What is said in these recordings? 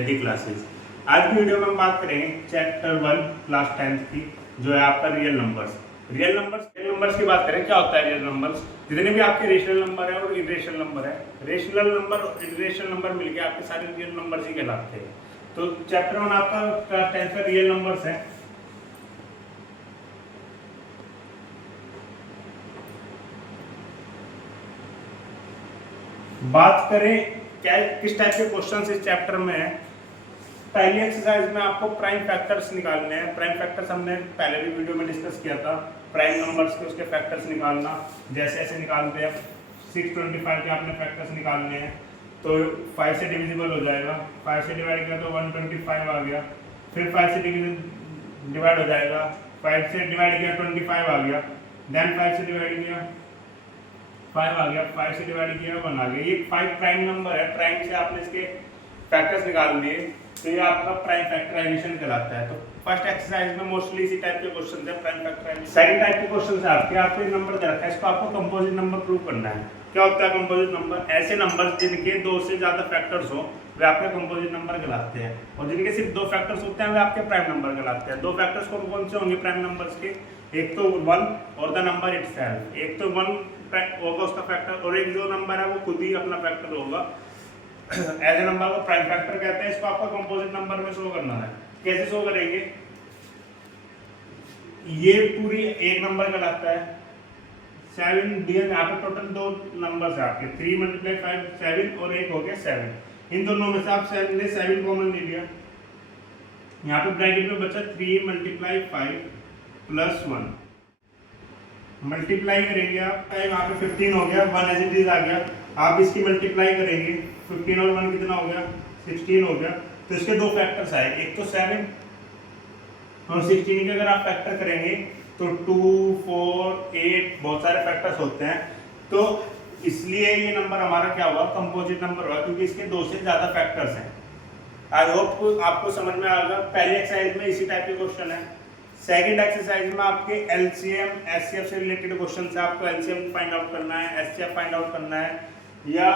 वैदिक क्लासेस। आज की वीडियो में हम बात करेंगे चैप्टर 1 क्लास 10th की, जो है आपका रियल नंबर्स। रियल नंबर्स की बात करें, क्या होता है रियल नंबर्स? जितने भी आपके रेशनल नंबर है और इरेशनल नंबर है, रेशनल नंबर और इरेशनल नंबर मिलके आपके सारे रियल नंबर्स ही कहलाते हैं। तो चैप्टर 1 आपका क्लास 10th का रियल नंबर्स है। बात करें क्या किस टाइप के क्वेश्चन इस चैप्टर में है। पहली एक्सरसाइज में आपको प्राइम फैक्टर्स निकालने हैं। प्राइम फैक्टर्स हमने पहले भी वीडियो में डिस्कस किया था। प्राइम नंबर्स के उसके फैक्टर्स निकालना, जैसे ऐसे निकालते हैं। 625 के आपने फैक्टर्स निकालने हैं, तो 5 से डिविजिबल हो जाएगा। 5 से डिवाइड किया तो 125 आ गया। फिर 5 से डिवाइड हो जाएगा, 5 से डिवाइड किया 25 आ गया। देन 5 से डिवाइड किया 5 आ गया। 5 से डिवाइड किया 1 आ गया। ये 5 प्राइम नंबर है। प्राइम से आपने इसके फैक्टर्स निकाल लिए, तो ये आपका प्राइम फैक्टराइजेशन कहलाता है। तो फर्स्ट एक्सरसाइज में मोस्टली इसी टाइप के क्वेश्चन है, प्राइम फैक्टराइजेशन। सेकंड टाइप के क्वेश्चन है आपके नंबर दे रखा है, इसको आपको कंपोजिट नंबर प्रूव करना है। क्या होता है कंपोजिट नंबर? ऐसे नंबर जिनके 2 से ज्यादा फैक्टर्स हो वे आपके कंपोजिट नंबर कहलाते हैं, और जिनके सिर्फ 2 फैक्टर्स होते हैं वे आपके प्राइम नंबर कहलाते हैं। 2 फैक्टर्स कौन से होंगे प्राइम नंबर्स के? एक तो 1 और द नंबर इटसेल्फ। एक तो 1 होगा उसका फैक्टर, और एक जो नंबर है वो खुद ही अपना फैक्टर होगा। ऐसे नंबर को प्राइम फैक्टर कहते हैं। इसको आपको कंपोजिट नंबर में शो करना है। कैसे शो करेंगे? ये पूरी एक नंबर कहलाता है 7 डियर। यहाँ पे टोटल 2 नंबर्स है आपके, 3 × 5 7 और एक हो गया 7। इन दोनों में से आप 7 कॉमन ले लिया। यहाँ पे ब्रैकेट में बचा 3 × 5 + 1। मल्टीप्लाई करेंगे आप, यहाँ पे 15 हो गया। 1 एज इट इज आ गया। आप इसकी मल्टीप्लाई करेंगे, 15 और 1 कितना हो गया? 16 हो गया। तो इसके 2 फैक्टर्स आए, एक तो 7 और 16 के अगर आप फैक्टर करेंगे तो 2, 4, 8 बहुत सारे फैक्टर्स होते हैं। तो इसलिए ये नंबर हमारा क्या हुआ? कंपोजिट नंबर हुआ, क्योंकि इसके 2 से ज्यादा फैक्टर्स हैं। आई होप आपको समझ में आ गया। पहली एक्सरसाइज में इसी टाइप के क्वेश्चन है। सेकंड एक्सरसाइज में आपके एलसीएम एचसीएफ से रिलेटेड क्वेश्चन है। आपको एलसीएम फाइंड आउट करना है, एचसीएफ फाइंड आउट करना है, या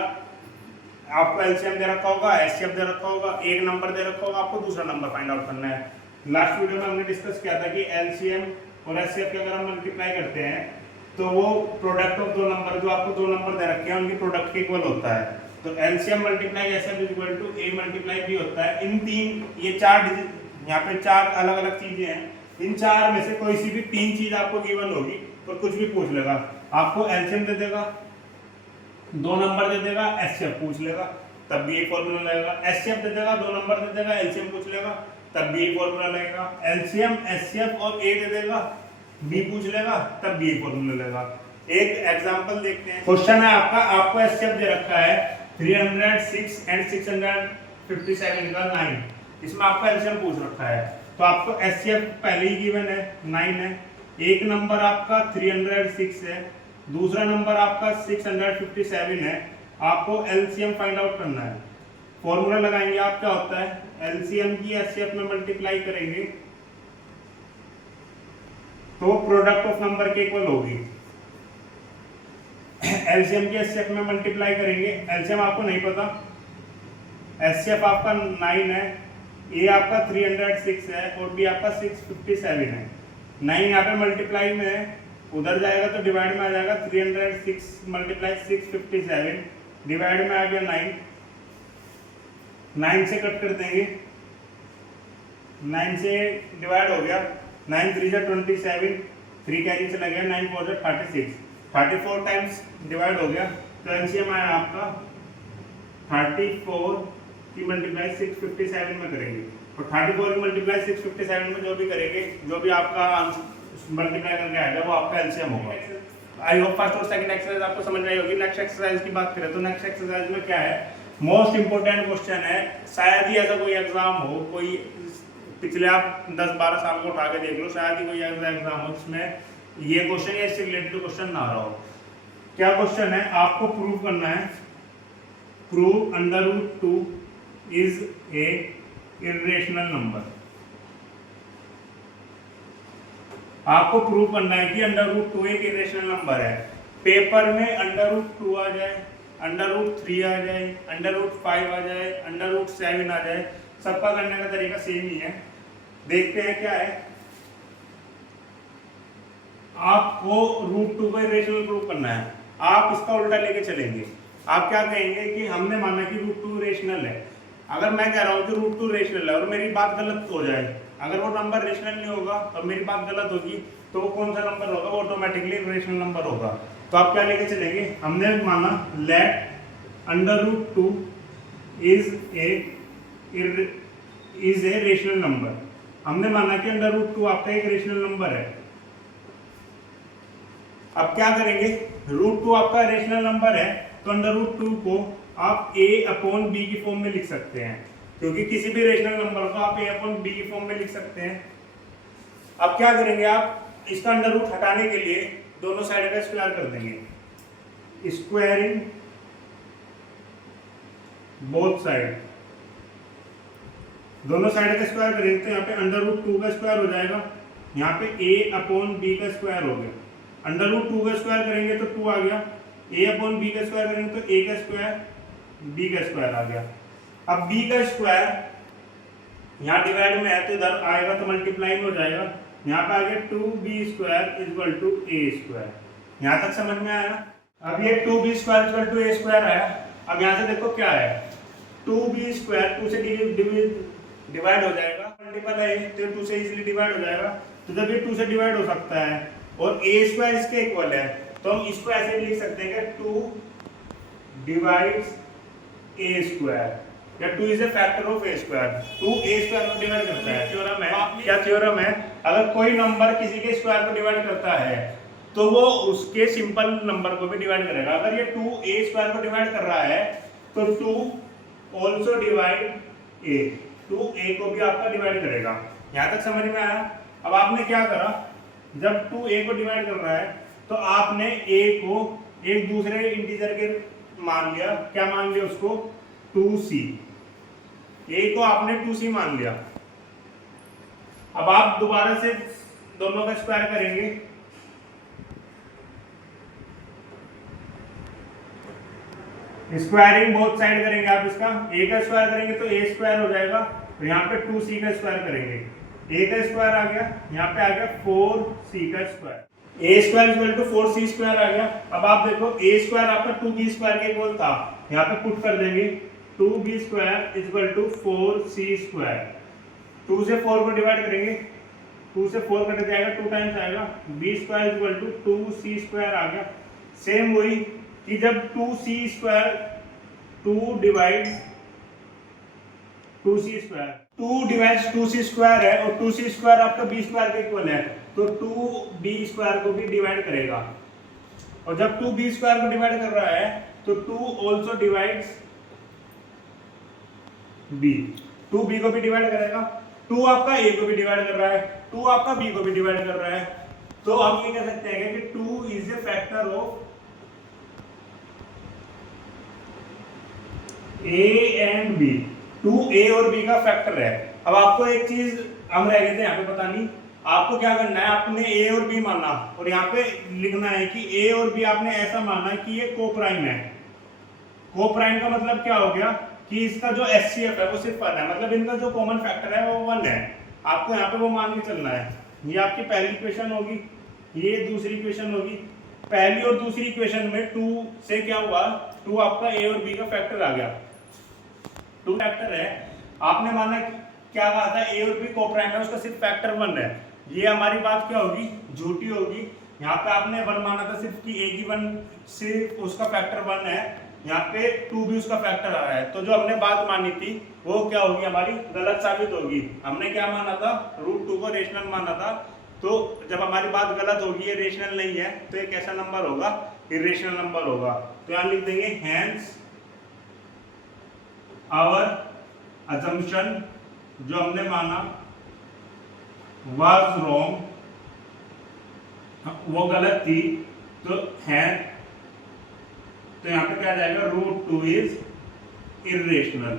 आपको एलसीएम दे रखा होगा, एचसीएफ दे रखा होगा, एक नंबर दे रखा होगा, आपको दूसरा नंबर फाइंड आउट करना है। लास्ट वीडियो में हमने डिस्कस किया था कि एलसीएम और एचसीएफ के अगर हम मल्टीप्लाई करते हैं तो वो प्रोडक्ट ऑफ 2 नंबर, जो आपको 2 नंबर दे रखे हैं उनकी प्रोडक्ट के इक्वल होता है। तो LCM multiply HCF equal to A multiply B होता है। इन 3 ये 4 डिजिट, यहाँ पे 4 अलग अलग चीजें हैं। इन 4 में से कोई सी भी 3 चीज आपको गिवन होगी तो कुछ भी पूछ लेगा। आपको एलसीएम दे देगा, 2 नंबर दे देगा, एचसीएफ पूछ लेगा, तब भी एक फॉर्मूला लगेगा। एचसीएफ दे देगा, 2 नंबर दे देगा, एलसीएम पूछ लेगा, तब भी एक फॉर्मूला लगेगा। एलसीएम एचसीएफ और ए दे देगा, बी पूछ लेगा, तब भी एक फॉर्मूला लगेगा। एक एग्जांपल देखते हैं। क्वेश्चन है आपको एचसीएफ दे रखा है 306 एंड 657 का 9। इसमें आपको एलसीएम पूछ रखा है, तो आपको एचसीएफ पहले ही गिवन है 9 है। एक नंबर आपका 306 है, दूसरा नंबर आपका 657 है। आपको एलसीएम फाइंड आउट करना है। फॉर्मूला लगाएंगे आप, क्या होता है? एलसीएम की एचसीएफ में मल्टीप्लाई करेंगे तो प्रोडक्ट ऑफ नंबर के इक्वल होगी। एलसीएम की एचसीएफ में मल्टीप्लाई करेंगे, एलसीएम आपको नहीं पता, एचसीएफ आपका 9 है, ए आपका 306 है और बी आपका 657 है। 9 यहाँ पे मल्टीप्लाई में है, उधर जाएगा तो डिवाइड में आ जाएगा। 306 × 657 डिवाइड में आ गया 9 से कट कर देंगे, 9 से डिवाइड हो गया। 9 3 × 27, 3 कैरी चला गया, 9 4 × 36, 34 टाइम्स डिवाइड हो गया। तो एलसीएम आया आपका 34 की मल्टीप्लाई 657 में करेंगे, और 34 की मल्टीप्लाई 657 में जो भी करेंगे, जो भी आपका मल्टीप्लाई करके आएगा वो आपका एलसीएम होगा। आई होप फर्स्ट और सेकंड एक्सरसाइज आपको समझ में आई होगी। नेक्स्ट एक्सरसाइज की बात करें तो नेक्स्ट एक्सरसाइज में क्या है? मोस्ट इंपोर्टेंट क्वेश्चन है। शायद ही ऐसा कोई एग्जाम हो, कोई पिछले आप 10-12 साल को उठा के देख लो, शायद ही कोई ऐसा एग्जाम हो जिसमें ये क्वेश्चन या इससे रिलेटेड क्वेश्चन ना रहा हो। क्या क्वेश्चन है? आपको प्रूव करना है, prove √2 is A irrational number. आपको प्रूव करना है कि √2 एक इरेशनल नंबर है। पेपर में √2 आ जाए, √3 आ जाए, √5 आ जाए, √7 आ जाए, सबका करने का तरीका सेम ही है। देखते हैं क्या है। आपको √2 को इरेशनल प्रूव करना है। आप इसका उल्टा लेके चलेंगे। आप क्या कहेंगे कि हमने माना कि √2 रेशनल है। अगर मैं कह रहा हूँ कि √2 रेशनल है और मेरी बात गलत हो जाए, अगर वो नंबर रेशनल नहीं होगा और मेरी बात गलत होगी, तो वो कौन सा नंबर होगा? वो ऑटोमेटिकली रेशनल नंबर होगा। तो आप क्या लेके चलेंगे? हमने माना let √2 is a rational number. हमने माना कि √2 आपका एक रेशनल नंबर है। अब क्या करेंगे? √2 आपका रेशनल नंबर है, तो √2 को आप a/b की फॉर्म में लिख सकते हैं, क्योंकि किसी भी रेशनल नंबर को आप a/b की फॉर्म में लिख सकते हैं। अब क्या करेंगे? आप इसका √ हटाने के लिए दोनों साइड का स्क्वायर कर देंगे। स्क्वायरिंग बोथ साइड, दोनों साइड का स्क्वायर करेंगे तो यहाँ पे √2 का स्क्वायर हो जाएगा, यहाँ पे a/b का स्क्वायर हो गया। √2 का स्क्वायर करेंगे तो 2 आ गया, a/b का स्क्वायर करेंगे तो a का स्क्वायर, b का स्क्वायर आ गया। अब b का स्क्वायर यहाँ डिवाइड में है तो इधर आएगा तो मल्टीप्लाई में हो जाएगा। यहाँ पे आ गया 2b² = a²। यहाँ तक समझ में आया? अब ये 2b² = a² आया। अब यहाँ से देखो क्या है, 2b² 2 से डिवाइड हो जाएगा, मल्टीपल है तो 2 से इजीली डिवाइड हो जाएगा। तो जब ये 2 से डिवाइड हो सकता है और a² इसके इक्वल है, तो हम इसको ऐसे लिख सकते हैं कि 2 डिवाइड्स a² या 2 is A factor of a²। 2 a² को डिवाइड करता है। थ्योरम है, क्या थ्योरम है? अगर कोई नंबर किसी के स्क्वायर को डिवाइड करता है तो वो उसके सिंपल नंबर को भी डिवाइड करेगा। अगर ये 2 a² को डिवाइड कर रहा है तो 2 ऑल्सो डिवाइड a, 2 a को भी आपका डिवाइड करेगा। यहाँ तक समझ में आया? अब आपने क्या करा, जब 2 a को डिवाइड कर रहा है तो आपने a को एक दूसरे इंटीजर के मान लिया। क्या मान लिया उसको? 2c। a को आपने 2c मान लिया। अब आप दोबारा से दोनों का स्क्वायर करेंगे, स्क्वायरिंग बोथ साइड करेंगे। आप इसका a का स्क्वायर करेंगे तो a² हो जाएगा, तो यहाँ पे 2c का स्क्वायर करेंगे, a का स्क्वायर आ गया, यहाँ पे आ गया 4c का स्क्वायर, a² = 4c² आ गया। अब आप देखो a² आपका 2b² के इक्वल था, यहाँ पे पुट कर देंगे 2b² = 4c²। 2 से 4 को डिवाइड करेंगे, 2 से 4 कट जाएगा, 2 टाइम्स आएगा, b² = 2c² आ गया। सेम वही कि जब 2c² 2 डिवाइड्स 2c² है और 2c² आपका b² के इक्वल है, तो 2b² को भी डिवाइड करेगा। और जब 2b² को डिवाइड कर रहा है तो 2 ऑल्सो डिवाइड्स b, 2b को भी डिवाइड करेगा। 2 आपका a को भी डिवाइड कर रहा है, 2 आपका b को भी डिवाइड कर रहा है। तो हम ये कह सकते हैं कि 2 is A factor of a and b, 2 a और b का फैक्टर है। अब आपको एक चीज हम रह गए थे यहाँ पे पता नहीं, आपको क्या करना है, आपने a और b माना और यहाँ पे लिखना है कि a और b आपने ऐसा माना कि ये कोप्राइम है। कोप्राइम का मतलब क्या हो गया कि इसका जो HCF है वो सिर्फ 1 है, मतलब इनका जो कॉमन फैक्टर है वो 1 है। आपको यहाँ पे वो मान के चलना है। ये आपकी पहली इक्वेशन होगी, ये दूसरी इक्वेशन होगी। पहली और दूसरी इक्वेशन में 2 से क्या हुआ, 2 आपका a और b का फैक्टर आ गया, 2 फैक्टर है। आपने माना क्या कहा था, a और b कोप्राइम है, उसका सिर्फ फैक्टर 1 है। ये हमारी बात क्या होगी, झूठी होगी। यहाँ पे आपने 1 माना था सिर्फ कि a की 1 सिर्फ उसका फैक्टर 1 है, यहाँ पे 2 भी उसका फैक्टर आ रहा है। तो जो हमने बात मानी थी वो क्या होगी, हमारी गलत साबित होगी। हमने क्या माना था, √2 को रेशनल माना था। तो जब हमारी बात गलत होगी, ये रेशनल नहीं है, तो ये कैसा नंबर होगा, इरेशनल नंबर होगा। तो यहाँ लिख देंगे हेंस आवर assumption जो हमने माना was wrong, वो गलत थी। तो है, तो यहाँ पे क्या आ जाएगा, √2 इज इरेशनल।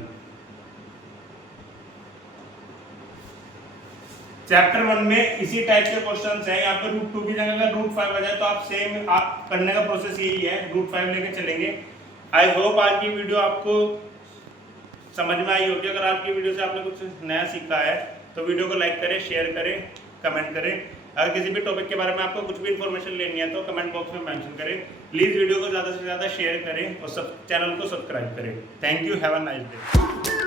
चैप्टर 1 में इसी टाइप के क्वेश्चंस हैं। यहाँ पे √2 की जगह अगर √5 आ जाए तो आप सेम आप करने का प्रोसेस यही है, √5 लेके चलेंगे। आई होप आज की वीडियो आपको समझ में आई होगी। अगर आपकी वीडियो से आपने कुछ नया सीखा है तो वीडियो को लाइक करें, शेयर करें, कमेंट करें। अगर किसी भी टॉपिक के बारे में आपको कुछ भी इन्फॉर्मेशन लेनी है तो कमेंट बॉक्स में मेंशन करें। प्लीज़ वीडियो को ज़्यादा से ज़्यादा शेयर करें और चैनल को सब्सक्राइब करें। Thank you, have a nice day.